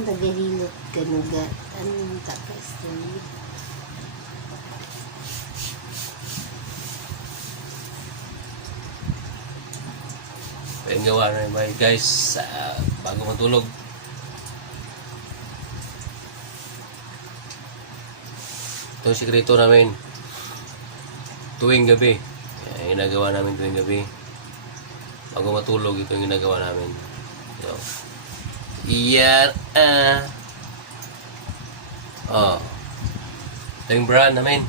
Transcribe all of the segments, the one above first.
Ang tagahilot kanuga. Anong takas dali? Pwede gawa na bahay guys sa bago matulog. Ito yung sikreto namin. Tuwing gabi. Yan, ginagawa namin tuwing gabi. Bago matulog, ito yung ginagawa namin. So, iyan ah. Oh. Ito yung brand namin.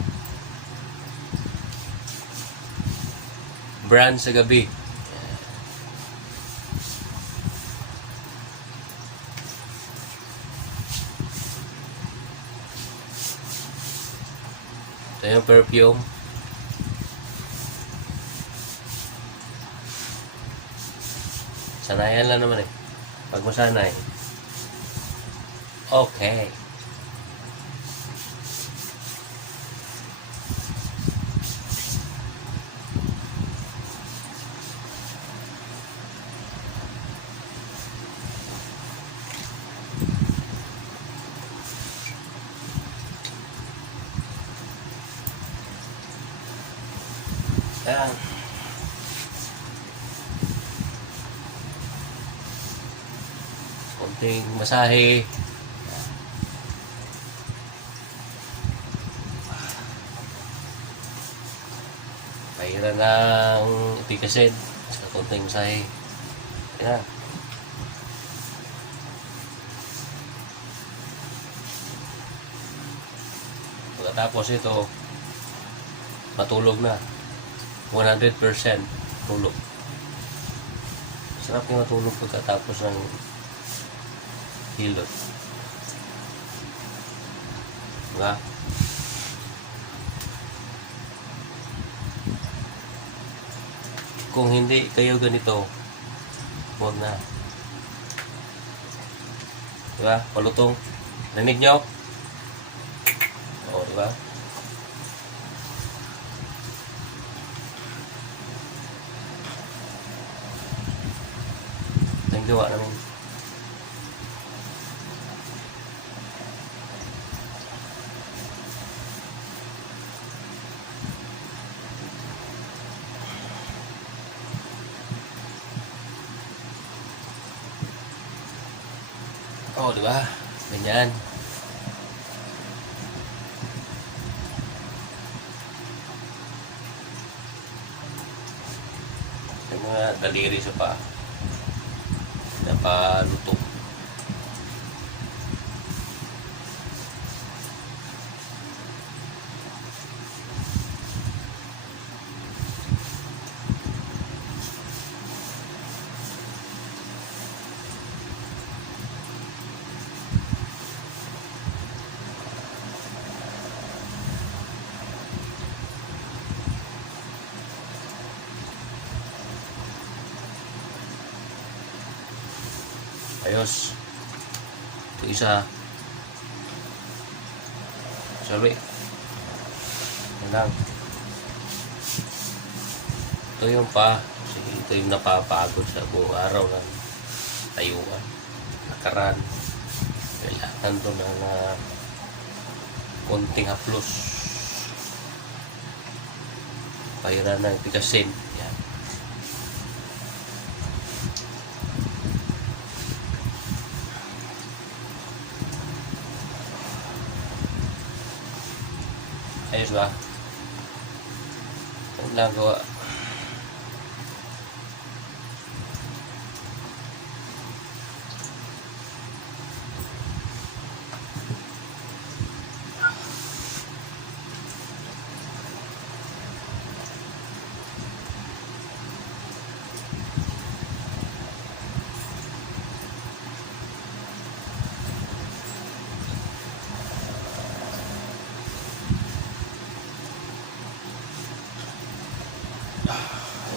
Brand sa gabi. Ito yung perfume. Sanayan lang naman eh. Pag masanay. Okay. Yan. Konting masahe. Pahiran ng itikasin sa konting masahe. Yan. Pagkatapos ito, matulog na. 100% tulog. Sarap yung matulog pagkatapos ng hilot. Diba? Kung hindi kayo ganito, huwag na. Diba? Palutong. Rinig nyo? Oo, diba? Ito yung gawa namin. Oh, di ba? Ganyan. Yung mga daliri sa pa. Ayos. Ito isa. Sorry. Yan lang. Ito yung pa. Kasi ito yung napapagod sa buong araw ng tayuan. Nakaran. Kailangan to ng uh, konting haplos. Pahiran ng pikasin. Yan. Ayos ba? Ang nagawa.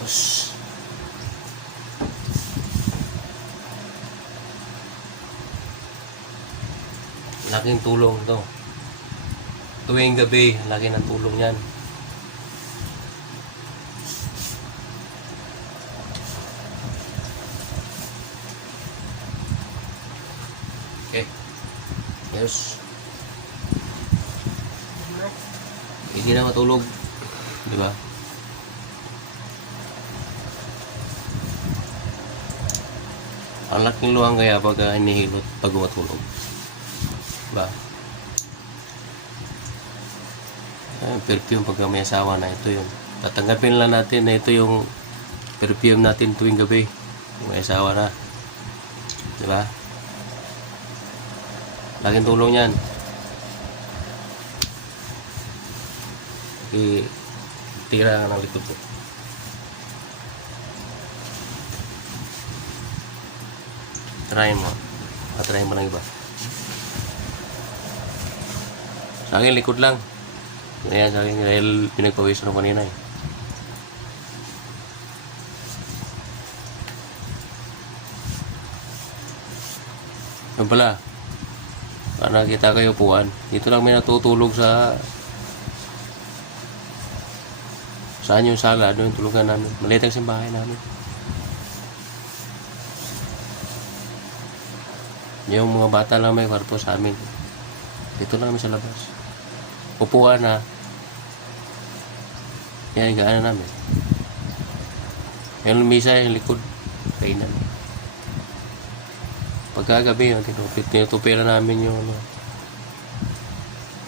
Ayos. Laking tulong to. Tuwing gabi, laki ng tulong yan. Okay. Yes. Hindi na matulog. Di ba? Ang laking luwang kaya pag uh, inihilot pag matulog. Diba? Ay, perfume pag may asawa na ito yung tatanggapin lang natin na ito yung perfume natin tuwing gabi. May asawa na. Diba? Laking tulong yan. I tira ka ng likod ko. Try mo. Try mo ng iba. Sa akin, likod lang. Ayan, sa akin, dahil pinagpawis na kanina eh. Ano pala? Para nakita kayo puan. Dito lang may natutulog sa Saan yung sala? Doon yung tulugan namin. Maliit ang simbahay namin. Yung mga bata lang may kwarto sa amin. Dito lang kami sa labas. Upuan na. Yan, higaan na namin. Yung misa yung likod. Kainan. Pagkagabi yun, tinupit, tinutupira namin yung ano.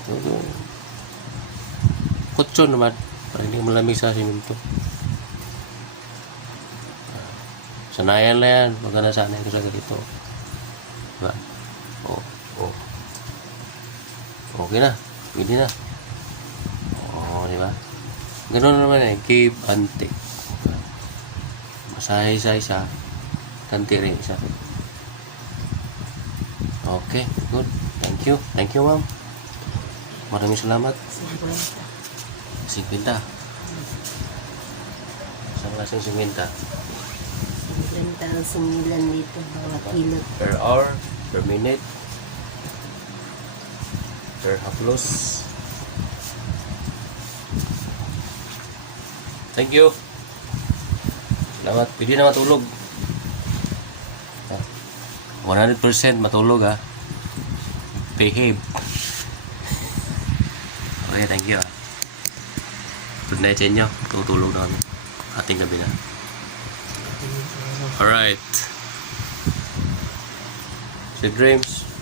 Yung, kutsyon naman. Para hindi malamig sa simento. Sanayan na yan. Pagka nasanay ko sa ganito. Oo. Oh, oh. Okay na. Pwede na. Oo, di ba? Ganun naman eh. Give and take. Masahe sa isa. Kanti rin isa. Okay, good. Thank you. Thank you, ma'am. Maraming salamat. Salamat. 50. Isang klaseng 50. Maganda ang sumilan dito. Mga kilot. Per hour, per minute, per haplos. Thank you. Salamat. Pwede na matulog. Ah, 100% matulog ha. Behave. Okay, thank you ah. Good night sa inyo. Tutulog na kami. Ating gabi na. Alright. Sweet dreams.